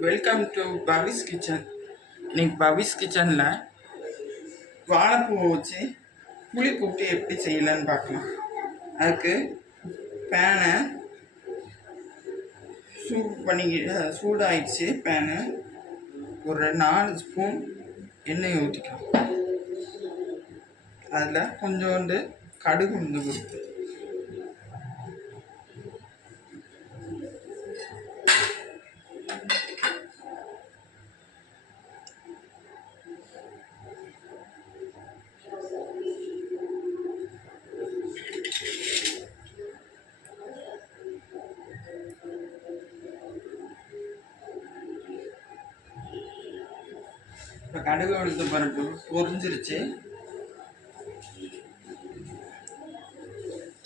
Welcome to Pavis kitchen. இன்னைக்கு பவிஸ் கிச்சனில் வாழைப்பூவை வச்சு புளி கூட்டு எப்படி செய்யலான்னு பார்க்கலாம். அதுக்கு பேனை சூடாயிடுச்சு. பேனு ஒரு 4 ஸ்பூன் எண்ணெய் ஊற்றிக்கலாம். அதில் கொஞ்சோண்டு கடுகு உளுந்து கொடுத்து இப்போ கடுகு உளுந்து பருப்பு பொரிஞ்சிருச்சு.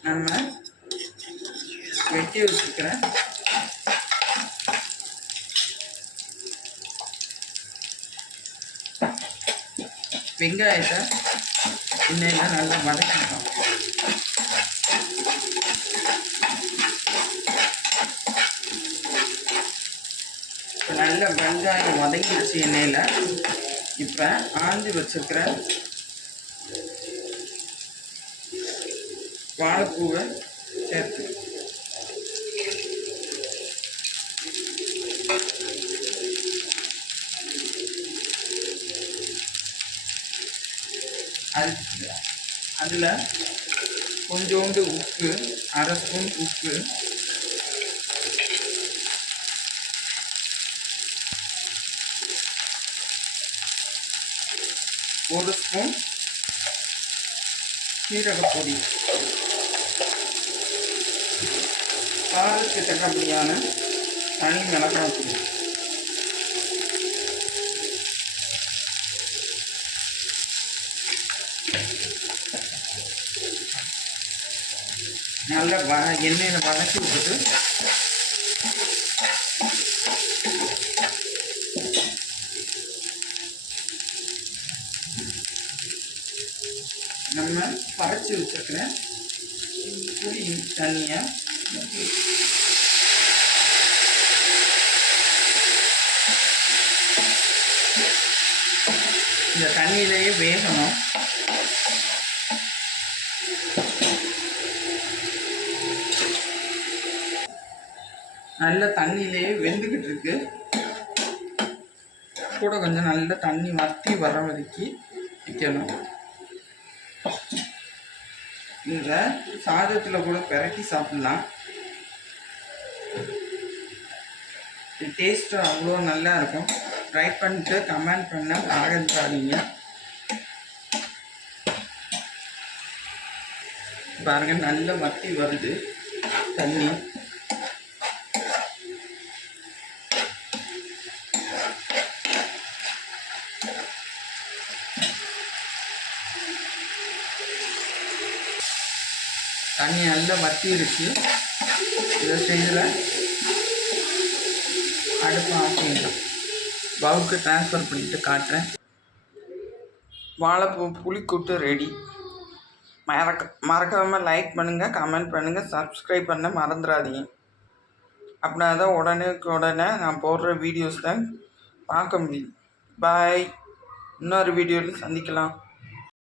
நம்ம வெட்டி வச்சுக்கிற வெங்காயத்தை எண்ணெயில் நல்லா வதக்கிட்டோம். இப்போ நல்ல வெங்காயம் வதங்கிடுச்சு எண்ணெயில். இப்போ ஆஞ்சி வச்சுருக்கிற வாழைப்பூவை சேர்த்து அதில் கொஞ்சோண்டு உப்பு, 1/2 ஸ்பூன் உப்பு, ஒரு ஸ்பூன் சீரகப்பொடி, காரத்துக்கு தக்கபடியான தனி மிளகாய் பொடி, நல்லா எண்ணெயில் வதக்கி விட்டுட்டு நம்ம பறைச்சி வச்சுருக்கிற புளி தண்ணியை இந்த தண்ணியிலேயே வேகணும். நல்ல தண்ணியிலேயே வெந்துக்கிட்டு இருக்கு. கூட கொஞ்சம் நல்ல தண்ணி வற்றி வர வரைக்கும் வைக்கணும். இந்த சாதத்தில் கூட பிறக்கி சாப்பிட்லாம். டேஸ்ட்டு அவ்வளோ நல்லா இருக்கும். ட்ரை பண்ணிட்டு கமெண்ட் பண்ண மறந்துடாதீங்க. பாருங்கள், நல்ல வற்றி வருது தண்ணி. தண்ணி நல்லா வற்றிடுச்சு. இதை செய்யல அடுப்பு ஆஃப் பண்ணிடலாம். பவுலுக்கு ட்ரான்ஸ்ஃபர் பண்ணிவிட்டு காட்டுறேன். வாழைப்பூ புளிக்கூட்டு ரெடி. மறக்காமல் லைக் பண்ணுங்கள், கமெண்ட் பண்ணுங்கள், சப்ஸ்கிரைப் பண்ண மறந்துடாதீங்க. அப்படின்னா தான் உடனே நான் போடுற வீடியோஸ் தான் பார்க்க முடியும். பாய். இன்னொரு வீடியோவில் சந்திக்கலாம்.